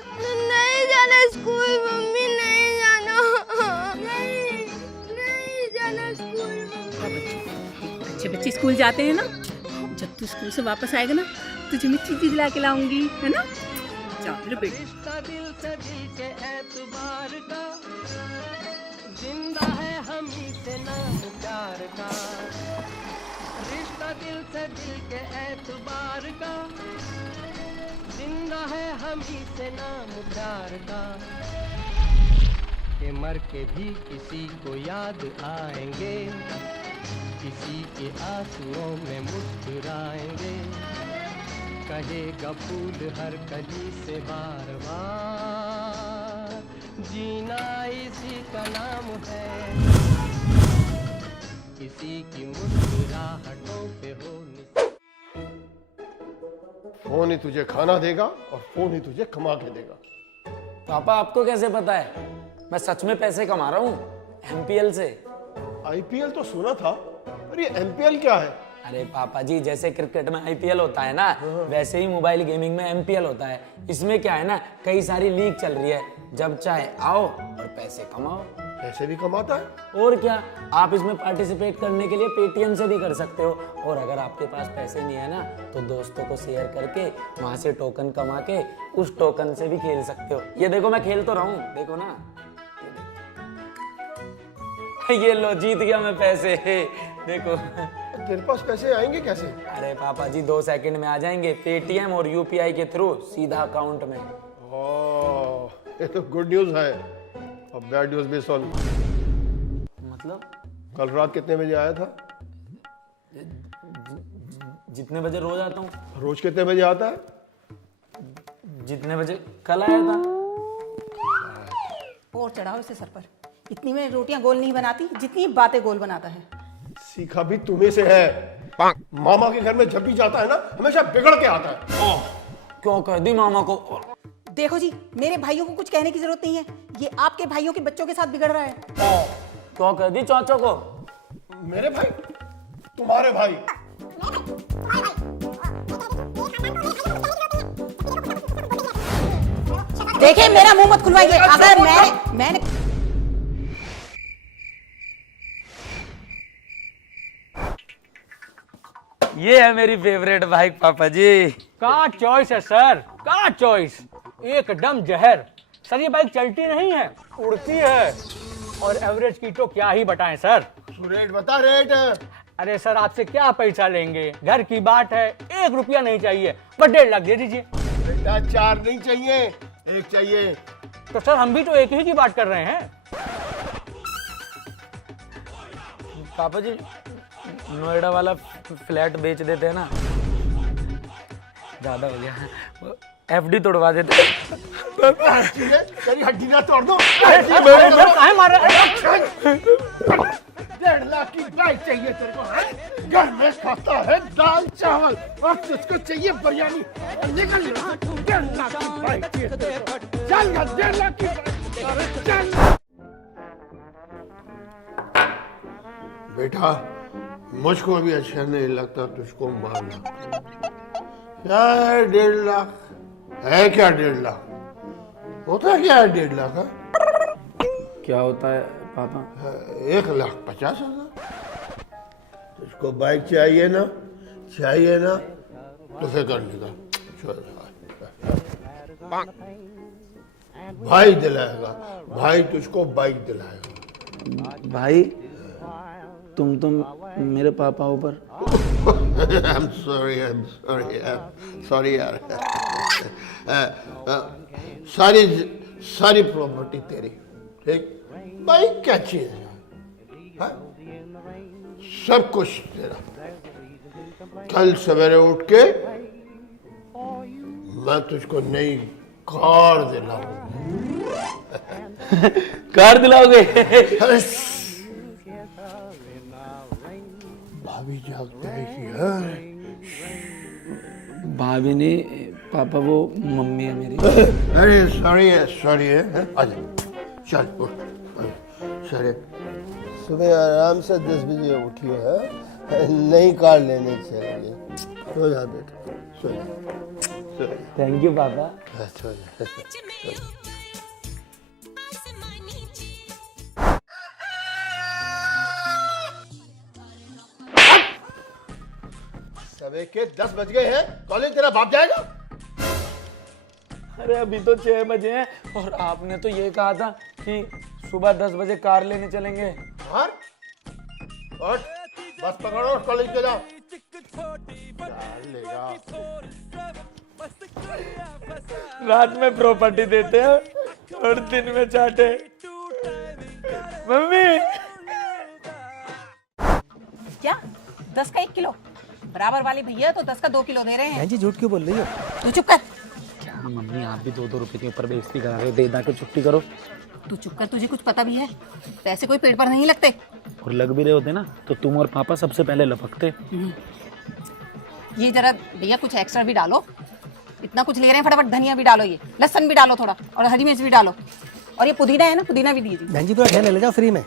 नहीं जाना school mummy, नहीं जाना, नहीं जाना स्कूल मम्मी। बच्चे बच्चे स्कूल जाते हैं ना, जब तू स्कूल से वापस आएगा ना तुझे मैं चीज़ दिला के लाऊंगी, है ना। जा मेरे बेटे। रिश्ता दिल से दिल के एतबार का, जिंदा है हम ही से नाम प्यार का। रिश्ता दिल से दिल के एतबार का, जिंदा है हम ही से नाम प्यार का। के मर के भी किसी को याद आएंगे, किसी के आंसुओं में मुस्कुराएंगे। कहेगा फूल हर कली से बार बार, जीना इसी का नाम है। किसी की मुस्कुराहटों पे हो। फोन ही तुझे खाना देगा और फोन ही तुझे कमा के देगा। पापा आपको कैसे पता है मैं सच में पैसे कमा रहा हूँ एमपीएल से? आईपीएल तो सुना था, पर ये एमपीएल क्या है? अरे पापा जी, जैसे क्रिकेट में आईपीएल होता है ना, वैसे ही मोबाइल गेमिंग में एमपीएल होता है। इसमें क्या है ना, कई सारी लीग चल रही है, जब चाहे आओ और पैसे कमाओ। पैसे भी कमाता है? और क्या, आप इसमें पार्टिसिपेट करने के लिए पेटीएम से भी कर सकते हो। और अगर आपके पास पैसे नहीं है ना, तो दोस्तों को शेयर करके वहां से टोकन कमा के उस टोकन से भी खेल सकते हो। ये देखो मैं खेल तो रहा हूँ, देखो ना, ये लो जीत गया मैं पैसे, देखो। तेरे पास पैसे आएंगे कैसे? अरे पापा जी 2 सेकंड में आ जाएंगे, पेटीएम और यूपीआई के थ्रू सीधा अकाउंट में। ओह, ये तो गुड न्यूज है। अब बैड न्यूज भी सुन। मतलब? कल रात कितने बजे आया था? जितने बजे रोज आता हूँ। रोज कितने बजे आता है? जितने बजे कल आया था। और चढ़ाओ इसे सर पर। इतनी में रोटियां गोल नहीं बनाती जितनी बातें गोल बनाता है। सीखा भी तुम्हें से है। मामा के घर में जब भी जाता है ना, हमेशा बिगड़ के आता है। क्यों कह दी मामा को? देखो जी, मेरे भाइयों को कुछ कहने की जरूरत नहीं है, ये आपके भाइयों के बच्चों के साथ बिगड़ रहा है। क्यों कह दी चाचा को? मेरे भाई? तुम्हारे भाई? देखिए मेरा मुंह मत खुलवाइए। अगर मैंने ये है मेरी फेवरेट बाइक पापा जी। का चॉइस है सर, का चॉइस, एकदम जहर। सर ये बाइक चलती नहीं है, उड़ती है, और एवरेज की तो क्या ही बताएं सर। रेट बता, रेट। अरे सर आपसे क्या पैसा लेंगे, घर की बात है, 1 रुपया नहीं चाहिए, बस 1.5 लाख दे दीजिए। बेटा 4 नहीं चाहिए, 1 चाहिए। तो सर हम भी तो एक ही की बात कर रहे हैं। पापा जी नोएडा वाला फ्लैट बेच देते हैं ना, ज्यादा हो गया, एफडी तोड़वा देते। तेरी हड्डी ना तोड़ दो। काहे मार रहे हैं? 1.5 लाख की बाइक चाहिए तेरे को, है? घर में खाता है दाल चावल और तुझको चाहिए बिरयानी। निकल यहाँ, 1.5 लाख की बाइक चाहिए तेरे को। चल 1.5 लाख की बाइक, चल। बेटा मुझको भी अच्छा नहीं लगता तुझको मारना। क्या है 1.5 लाख? है क्या 1.5 लाख? होता क्या है 1.5 लाख? क्या होता है पापा? 1,50,000। तुझको बाइक चाहिए ना, चाहिए ना, तो फिर कर लेगा। भाई दिलाएगा, भाई तुझको बाइक दिलाएगा। भाई तुम मेरे पापा ऊपर। I'm sorry यार। सारी प्रॉपर्टी तेरी, ठीक? बाइक क्या चीज है? सब कुछ तेरा। कल सवेरे उठ के मैं तुझको नई कार दिलाऊंगा। कार दिलाओगे? भाभी जागते हैं कि यार। भाभी नहीं पापा, वो मम्मी है मेरी। अरे सॉरी है। आजा चल उठ। सर सुबह आराम से 10 बजे उठी है, नई कार लेने चलेंगे। सो जा बेटा, सो जा। थैंक यू पापा। सवे के 10 बज गए हैं, कॉलेज तेरा बाप जाएगा? अरे अभी तो 6 बजे हैं और आपने तो ये कहा था कि सुबह 10 बजे कार लेने चलेंगे। कार? और बस पकड़ो और कॉलेज के जाओ। लेगा रात में प्रॉपर्टी देते हैं और दिन में चाटे। मम्मी क्या 10 का 1 किलो बराबर वाले भैया तो 10 का 2 किलो दे रहे हैं। जी झूठ क्यों बोल रही हो? तू चुप कर। क्या मम्मी आप भी 2-2 रुपए के ऊपर बेइज्जती करा रहे हो? दे दा के छुट्टी करो। तू चुप कर, तुझे कुछ पता भी है? पैसे कोई पेट पर नहीं लगते। और लग भी रहे होते ना तो तुम और पापा सबसे पहले लपकते। ये जरा भैया कुछ एक्स्ट्रा भी डालो, इतना कुछ ले रहे हैं, फटाफट धनिया भी डालो, ये लहसुन भी डालो थोड़ा, और हरी मिर्च भी डालो, और ये पुदीना है ना, पुदीना भी दीजिए। बहन जी पूरा ठेला ले जाओ फ्री में।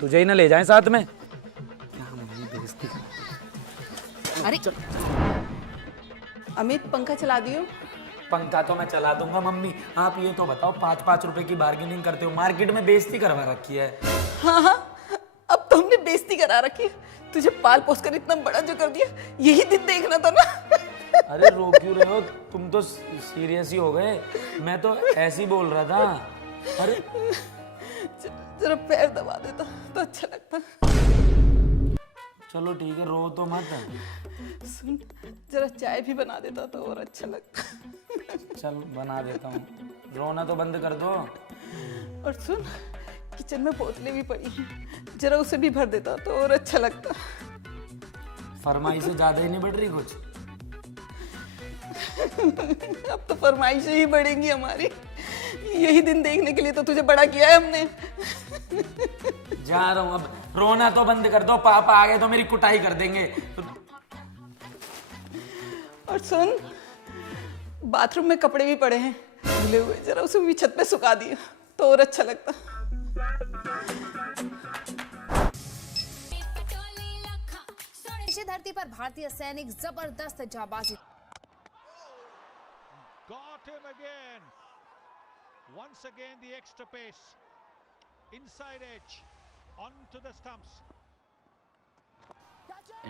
तुझे ही ना ले जाएं साथ में। अरे अमित पंखा चला दियो। पंखा तो मैं चला दूंगा मम्मी, आप ये तो बताओ 5-5 रुपए की बार्गेनिंग करते हो, मार्केट में बेइज्जती करवा रखी है। हाँ, अब तो हमने बेइज्जती करा रखी है। तुझे पाल पोस कर इतना बड़ा जो कर दिया, यही दिन देखना था ना। अरे रो क्यों रहे हो? तुम तो सीरियस ही हो गए, मैं तो ऐसे ही बोल रहा था। अरे जरा पैर दबा देता तो अच्छा लगता। चलो ठीक है, रो तो मत। सुन, जरा चाय भी बना देता तो और अच्छा लगता। चल बना देता हूँ, रोना तो बंद कर दो। और सुन, किचन में बोतलें भी पड़ी हैं, जरा उसे भी भर देता तो और अच्छा लगता। फरमाइश से ज्यादा ही नहीं बढ़ रही कुछ? अब तो फरमाइशें ही बढ़ेंगी हमारी। यही दिन देखने के लिए तो तुझे बड़ा किया है हमने। जा रहा हूँ, अब रोना तो बंद कर दो, पापा आ गए तो मेरी कुटाई कर देंगे। और सुन, बाथरूम में कपड़े भी पड़े हैं धुले हुए, जरा उसे भी छत पे सुखा दिया तो और अच्छा लगता। इसी धरती पर भारतीय सैनिक जबरदस्त जाबाजी। Got him again. Once again the extra pace. Inside edge. Onto the stumps.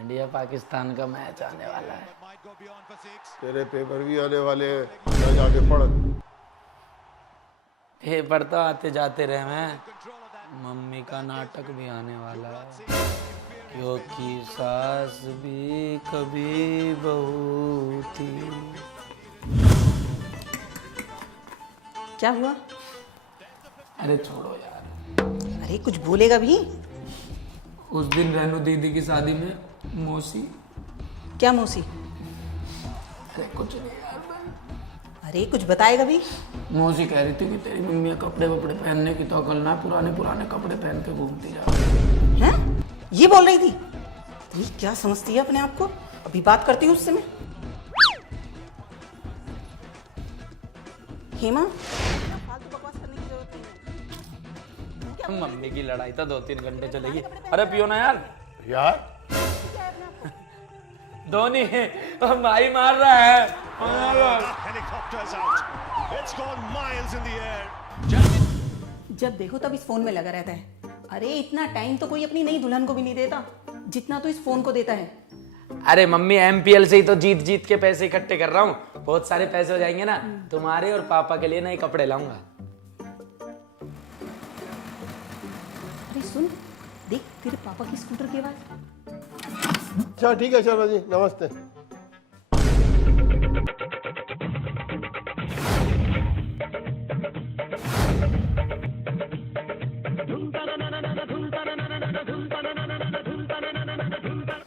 India Pakistan का मैच आने वाला है। Might go beyond for 6. तेरे पेपर भी आने वाले हैं, जा जाके पढ़। पेपर तो आते जाते रहे हैं, मम्मी का नाटक भी आने वाला है, क्योंकि सास भी कभी बहू थी। क्या हुआ? अरे छोड़ो यार। अरे कुछ बोलेगा भी? उस दिन रेनू दीदी की शादी में मौसी। क्या मौसी? अरे कुछ नहीं यार। अरे कुछ बताएगा भी? मौसी कह रही थी कि तेरी मम्मी कपड़े वपड़े पहनने की तो अकल ना, पुराने पुराने कपड़े पहन के घूमती जा। हैं? ये बोल रही थी? तुम क्या समझती है अपने आप को? अभी बात करती हूँ उससे मैं। हेमा, फालतू बकवास करने की जरूरत नहीं है। मम्मी की लड़ाई तो 2-3 घंटे चलेगी। अरे पियो ना यार। यार धोनी माई मार रहा है। Helicopters out. It's gone miles in the air. जब देखो तब इस फोन में लगा रहता है। अरे इतना टाइम तो कोई अपनी नई दुल्हन को भी नहीं देता जितना तो इस फोन को देता है। अरे मम्मी MPL से ही तो जीत जीत के पैसे इकट्ठे कर रहा हूँ, बहुत सारे पैसे हो जाएंगे ना, तुम्हारे और पापा के लिए नए कपड़े लाऊंगा। अरे सुन, देख तेरे पापा की स्कूटर की आवाज। अच्छा ठीक है शर्मा जी, नमस्ते।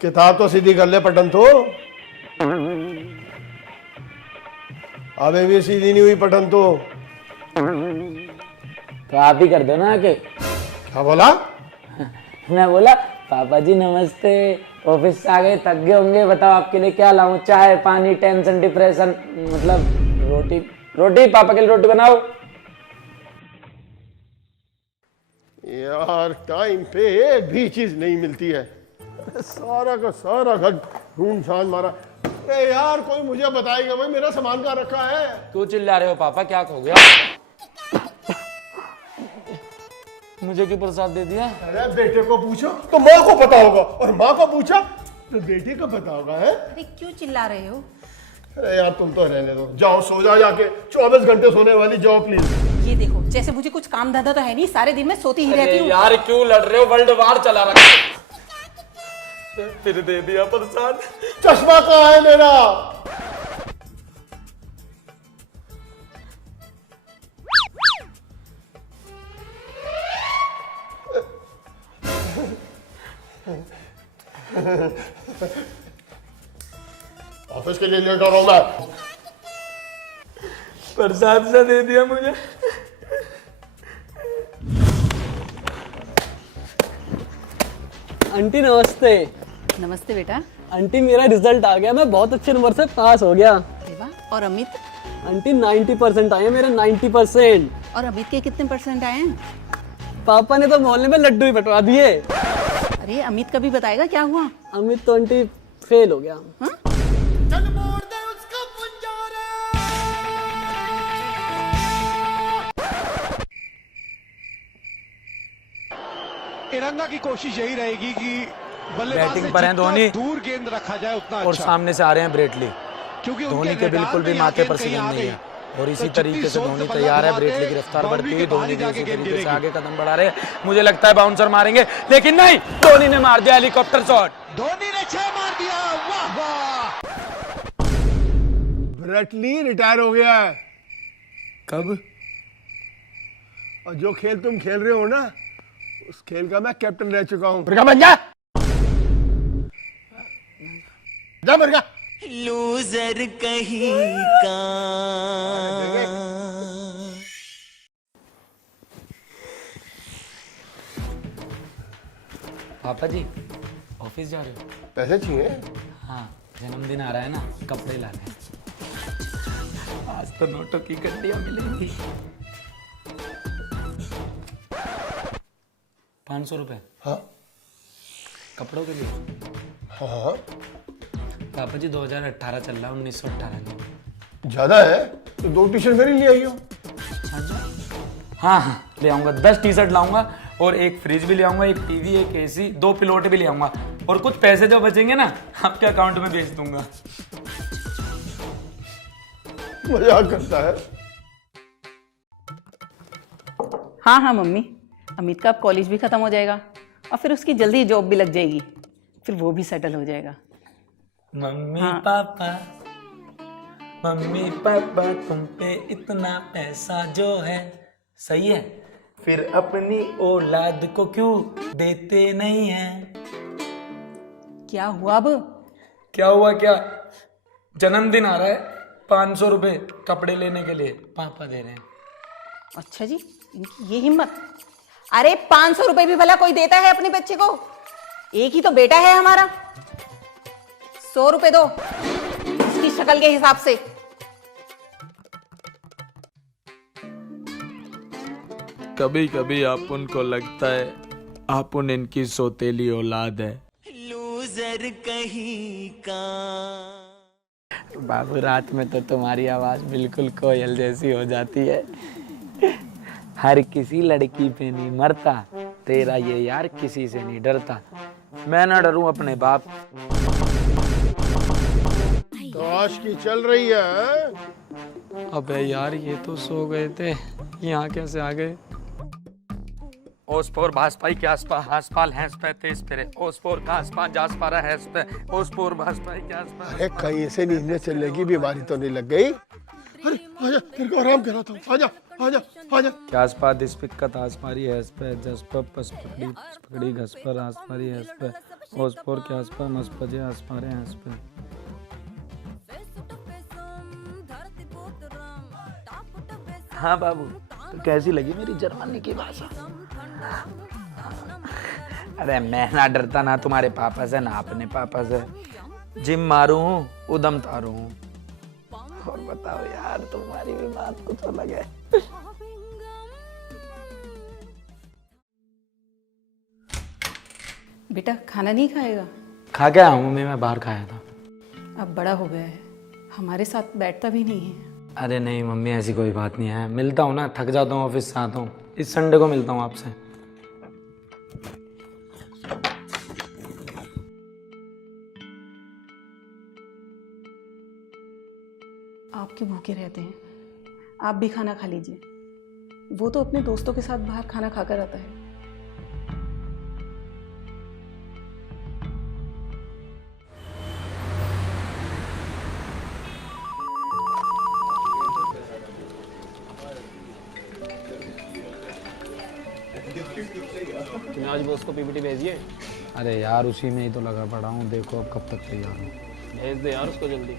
किताब तो सीधी कर ले पठन तो। अबे भी सीधी नहीं हुई पठन तो आप ही कर दो ना आके। क्या बोला? मैं बोला पापा जी नमस्ते, ऑफिस से आ गए, थक गए होंगे, बताओ आपके लिए क्या लाऊं? चाय पानी, टेंशन डिप्रेशन, मतलब रोटी। रोटी पापा के लिए रोटी बनाओ। यार टाइम पे एक भी चीज नहीं मिलती है, सारा का सारा घर ढूंढ छान मारा, अरे यार कोई मुझे बताएगा भाई, मेरा सामान कहाँ रखा है? क्यों चिल्ला रहे हो पापा, क्या खो गया? मुझे क्यों प्रसाद दे दिया? अरे बेटे को पूछो तो माँ को पता होगा, और माँ को पूछा तो बेटे को पता होगा है? अरे क्यों चिल्ला रहे हो? अरे यार तुम तो रहने दो, जाओ सो जाओ जाके, 24 घंटे सोने वाली, जाओ प्लीज। ये देखो, जैसे मुझे कुछ काम धंधा तो है नहीं, सारे दिन में सोती ही रहती हूँ। यार क्यों लड़ रहे हो, वर्ल्ड वार चला रखा है। फिर दे दिया प्रसाद। चश्मा कहाँ है मेरा? ऑफिस के लिए लेट हो रहा हूं मैं। प्रसाद सा दे दिया मुझे। आंटी नमस्ते। नमस्ते बेटा। आंटी मेरा रिजल्ट आ गया, मैं बहुत अच्छे नंबर से पास हो गया। अरे वाह, और अमित? आंटी 90% आए हैं मेरे, 90%। और अमित के कितने % आए हैं? पापा ने तो मोहल्ले में लड्डू ही बंटवा दिए। अरे अमित का भी बताएगा क्या हुआ? अमित तो आंटी फेल हो गया। हाँ? तिरंगा की कोशिश यही रहेगी कि बल्लेबाज बैटिंग से पर हैं जितना धोनी, दूर गेंद रखा जाए उतना और अच्छा। सामने से आ रहे हैं ब्रेटली। क्योंकि धोनी के बिल्कुल भी माथे पर सिकंद नहीं है, और इसी तरीके से धोनी तैयार है। ब्रेटली की रफ्तार बढ़ती हुई, धोनी भी इसी तरीके से आगे कदम बढ़ा रहे हैं। मुझे लगता है बाउंसर मारेंगे, लेकिन नहीं, धोनी ने मार दिया हेलीकॉप्टर शॉट। धोनी ने 6 मार दिया। वाह वाह। ब्रेटली रिटायर हो गया है। कब? और जो खेल तुम खेल रहे हो ना, उस खेल का मैं कैप्टन रह चुका हूं। बन जा, जा मर गया। लूजर कहीं का। पापा जी ऑफिस जा रहे हो? पैसे चाहिए? हाँ, जन्मदिन आ रहा है ना, कपड़े ला रहे हैं। आज तो नोटों की गड्डियां मिलेंगी। 500 रुपए? हाँ। कपड़ों के लिए? हाँ। पापा जी 2018 चल रहा है, 1918 नहीं। ज्यादा है तो 2 टी-शर्ट मेरी ले आइयो। हाँ हाँ ले आऊंगा, 10 टी-शर्ट लाऊंगा, और एक फ्रिज भी ले आऊंगा, एक टीवी, एक एसी, 2 पिलोट भी ले आऊंगा, और कुछ पैसे जो बचेंगे ना आपके अकाउंट में भेज दूंगा। मजाक करता है। हाँ हाँ मम्मी, अमित का अब कॉलेज भी खत्म हो जाएगा, और फिर उसकी जल्दी जॉब भी लग जाएगी, फिर वो भी सेटल हो जाएगा। मम्मी हाँ। पापा, मम्मी पापा तुम पे इतना पैसा जो है, सही है, फिर अपनी औलाद को क्यों देते नहीं हैं? क्या हुआ अब? क्या हुआ क्या? जन्मदिन आ रहा है, 500 रुपए कपड़े लेने के लिए पापा दे रहे हैं। अच्छा जी, इनकी ये हिम्मत। अरे 500 रुपए भी भला कोई देता है अपने बच्चे को? एक ही तो बेटा है हमारा। 100 रुपए दो इसकी शक्ल के हिसाब से। कभी कभी अपन को लगता है अपन इनकी सौतेली औलाद है। लूजर कहीं का। बाबू रात में तो तुम्हारी आवाज बिल्कुल कोयल जैसी हो जाती है। हर किसी लड़की पे नहीं मरता, तेरा ये यार किसी से नहीं डरता। मैं ना डरूं अपने बाप। तलाश की चल रही है। अबे यार ये तो सो गए थे, यहाँ कैसे आ गए? ओस्पोर भाजपाई के आसपास आसपाल हैंस पे तेज पेरे, ओस्पोर का आसपास जास पारा हैंस पे, ओस्पोर भाजपाई के आसपास। अरे कहीं से नींद में चलने की बीमारी तो नहीं लग गई? अरे आजा, तेरे को आराम कराता हूँ। आजा आजा आजा। क्या आसपास दिस्पिकत आसपारी हैंस पे, जसप पस पकड़ी घस पर आसपारी हैंस पे, ओस्पोर के आसपास मस्पजे आसपारे हैंस पे। हाँ बाबू, तो कैसी लगी मेरी जर्मनी की भाषा? अरे मैं ना डरता ना तुम्हारे पापा से ना अपने पापा से। जिम मारू हूँ, उदम तारू हूँ। और बताओ यार, तुम्हारी भी बात कुछ अलग है। बेटा खाना नहीं खाएगा? खा के आऊँ मैं बाहर खाया था। अब बड़ा हो गया है, हमारे साथ बैठता भी नहीं है। अरे नहीं मम्मी, ऐसी कोई बात नहीं है। मिलता हूँ ना, थक जाता हूँ ऑफिस से आता हूँ। इस संडे को मिलता हूँ आपसे। आप क्यों भूखे रहते हैं? आप भी खाना खा लीजिए। वो तो अपने दोस्तों के साथ बाहर खाना खाकर आता है। आज बॉस को पीपीटी भेजिए। अरे यार उसी में ही तो लगा पड़ा हूँ, देखो अब कब तक तैयार हूँ। भेज दे यार उसको जल्दी।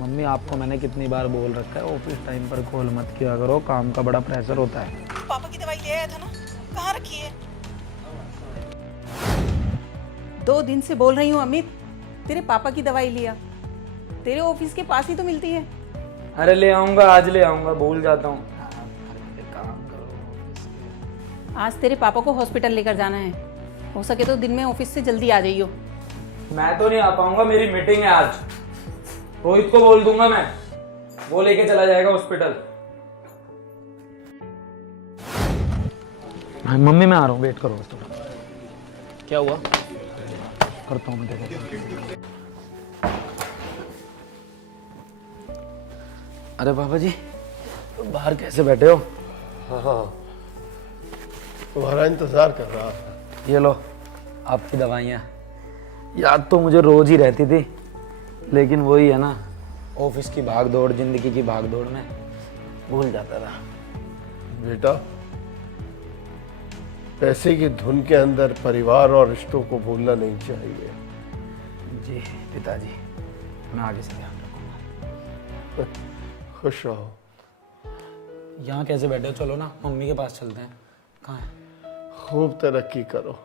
मम्मी आपको मैंने कितनी बार बोल रखा है ऑफिस टाइम पर कॉल मत किया करो, काम का बड़ा प्रेशर होता है। पापा की दवाई ले आया था ना, कहाँ रखी है? 2 दिन से बोल रही हूँ अमित, तेरे पापा की दवाई लिया। तेरे ऑफिस के पास ही तो मिलती है। अरे ले आऊँगा, आज ले आऊँगा, भूल जाता हूँ। आज तेरे पापा को हॉस्पिटल लेकर जाना है, हो सके तो दिन में ऑफिस से जल्दी आ जाइयो। मैं तो नहीं आ पाऊंगा, मेरी मीटिंग है आज। रोहित को बोल दूंगा मैं, वो लेके चला जाएगा हॉस्पिटल। मम्मी मैं आ रहा हूँ, वेट करो बस थोड़ा। क्या हुआ? करता हूँ मैं, देखो। अरे पापा जी, बाहर कैसे बैठे हो? हाँ, तुम्हारा इंतजार कर रहा था। ये लो आपकी दवाइयाँ। याद तो मुझे रोज ही रहती थी, लेकिन वही है ना, ऑफिस की भाग दौड़, जिंदगी की भाग दौड़ में भूल जाता था। बेटा, पैसे की धुन के अंदर परिवार और रिश्तों को भूलना नहीं चाहिए। जी पिताजी, मैं आगे से ध्यान रखूंगा। खुश रहो। यहाँ कैसे बैठे हो? चलो ना मम्मी के पास चलते हैं। कहाँ है? खूब तरक्की करो,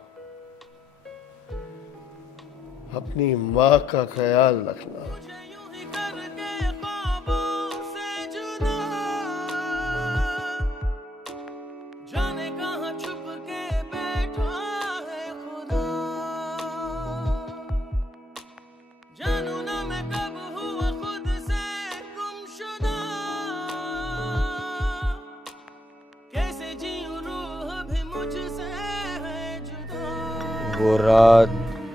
अपनी माँ का ख्याल रखना। वो रात,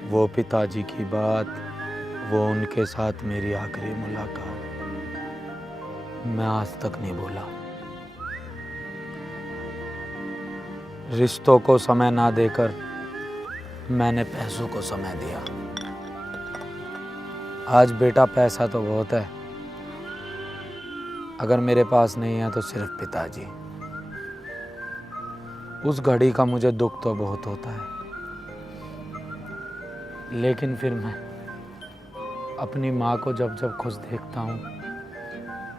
वो पिताजी की बात, वो उनके साथ मेरी आखिरी मुलाकात, मैं आज तक नहीं भूला। रिश्तों को समय ना देकर मैंने पैसों को समय दिया। आज बेटा पैसा तो बहुत है, अगर मेरे पास नहीं है तो सिर्फ पिताजी। उस घड़ी का मुझे दुख तो बहुत होता है, लेकिन फिर मैं अपनी माँ को जब जब खुश देखता हूँ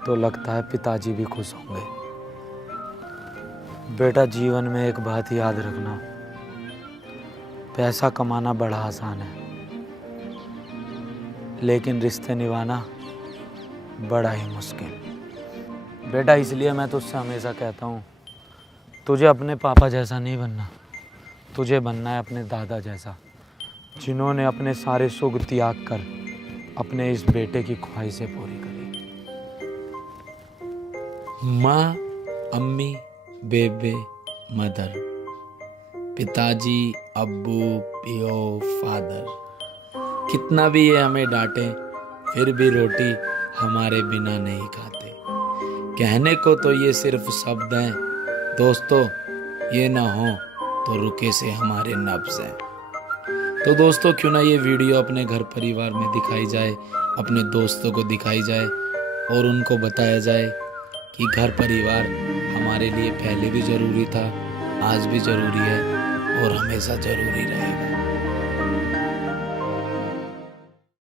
तो लगता है पिताजी भी खुश होंगे। बेटा, जीवन में एक बात याद रखना, पैसा कमाना बड़ा आसान है, लेकिन रिश्ते निभाना बड़ा ही मुश्किल। बेटा, इसलिए मैं तुझसे हमेशा कहता हूँ, तुझे अपने पापा जैसा नहीं बनना, तुझे बनना है अपने दादा जैसा, जिन्होंने अपने सारे सुख त्याग कर अपने इस बेटे की ख्वाहिशें पूरी करी। माँ, अम्मी, बेबे, मदर, पिताजी, अब्बू, पियो, फादर। कितना भी ये हमें डांटे, फिर भी रोटी हमारे बिना नहीं खाते। कहने को तो ये सिर्फ शब्द हैं, दोस्तों ये ना हो तो रुके से हमारे नब्ज़ हैं। तो दोस्तों, क्यों ना ये वीडियो अपने घर परिवार में दिखाई जाए, अपने दोस्तों को दिखाई जाए और उनको बताया जाए कि घर परिवार हमारे लिए पहले भी ज़रूरी था, आज भी ज़रूरी है और हमेशा ज़रूरी रहेगा।